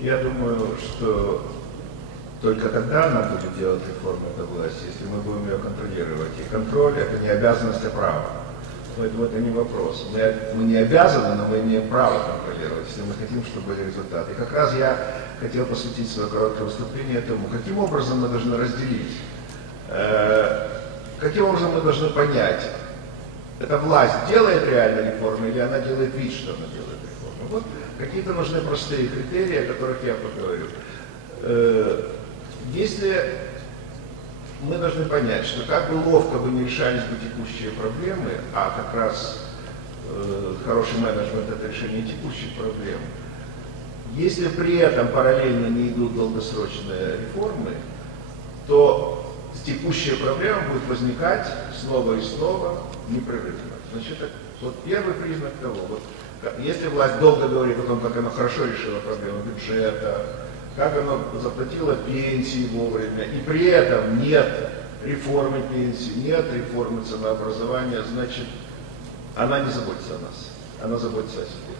Я думаю, что только тогда она будет делать реформу этой власти, если мы будем ее контролировать. И контроль это не обязанность, а право. Поэтому это не вопрос. Мы, мы не обязаны, но мы имеем право контролировать, если мы хотим, чтобы были результаты. И как раз я хотел посвятить свое короткое выступление этому, каким образом мы должны разделить, э, каким образом мы должны понять, эта власть делает реально реформы или она делает вид, что она делает реформы. Вот какие-то нужны простые критерии, о которых я поговорю. Э, если мы должны понять, что как бы ловко бы не решались бы текущие проблемы, а как раз э, хороший менеджмент это решение текущих проблем, если при этом параллельно не идут долгосрочные реформы, то текущая проблема будет возникать снова и снова непрерывно. Значит, вот первый признак того, вот, если власть долго говорит о том, как она хорошо решила проблему бюджета, как она заплатила пенсии вовремя, и при этом нет реформы пенсии, нет реформы ценообразования, значит, она не заботится о нас, она заботится о себе.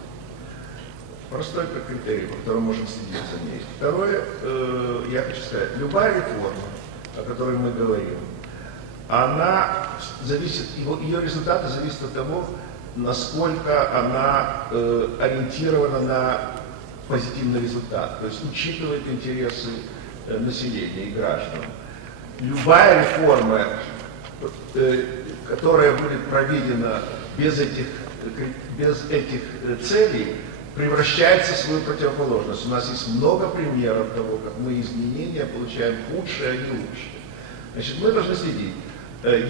Простой критерий, по которому можем следить за ней. Второе, э, я хочу сказать, любая реформа, о которой мы говорим, она зависит, его, ее результаты зависят от того, насколько она э, ориентирована на позитивный результат, то есть учитывает интересы э, населения и граждан. Любая реформа, э, которая будет проведена без этих, без этих э, целей, превращается в свою противоположность. У нас есть много примеров того, как мы изменения получаем худшие, а не лучшие. Значит, мы должны следить.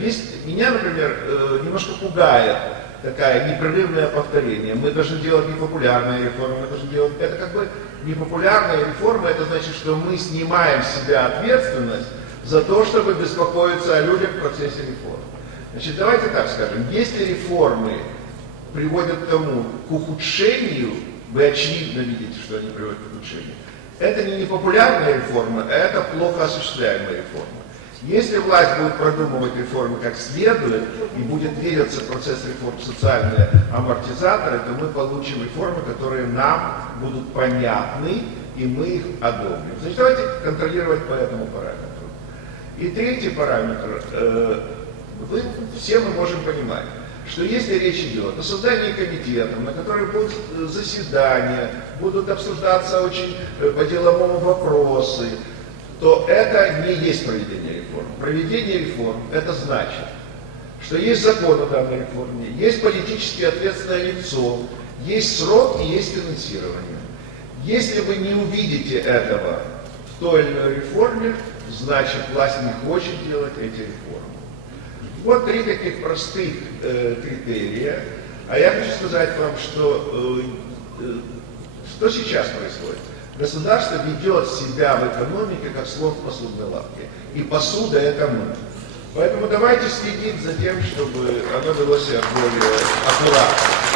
Есть, меня, например, немножко пугает такая непрерывное повторение. Мы должны делать непопулярные реформы, мы должны делать... Это как бы непопулярная реформа, это значит, что мы снимаем с себя ответственность за то, чтобы беспокоиться о людях в процессе реформ. Значит, давайте так скажем, если реформы приводят к тому, к ухудшению, вы очевидно видите, что они приводят к ухудшению, это не непопулярная реформа, а это плохо осуществляемая реформа. Если власть будет продумывать реформы как следует и будет двигаться процесс реформ социальные амортизаторы, то мы получим реформы, которые нам будут понятны, и мы их одобрим. Значит, давайте контролировать по этому параметру. И третий параметр, э, вы, все мы можем понимать, что если речь идет о создании комитетов, на которых будут заседания, будут обсуждаться очень э, по-деловому вопросы, то это не есть проведение реформ. Проведение реформ – это значит, что есть закон о данной реформе, есть политически ответственное лицо, есть срок и есть финансирование. Если вы не увидите этого в той или иной реформе, значит власть не хочет делать эти реформы. Вот три таких простых э, критерия. А я хочу сказать вам, что э, э, что сейчас происходит. Государство ведет себя в экономике как слон в посудной лавке. И посуда это мы. Поэтому давайте следить за тем, чтобы оно вело себя более аккуратно.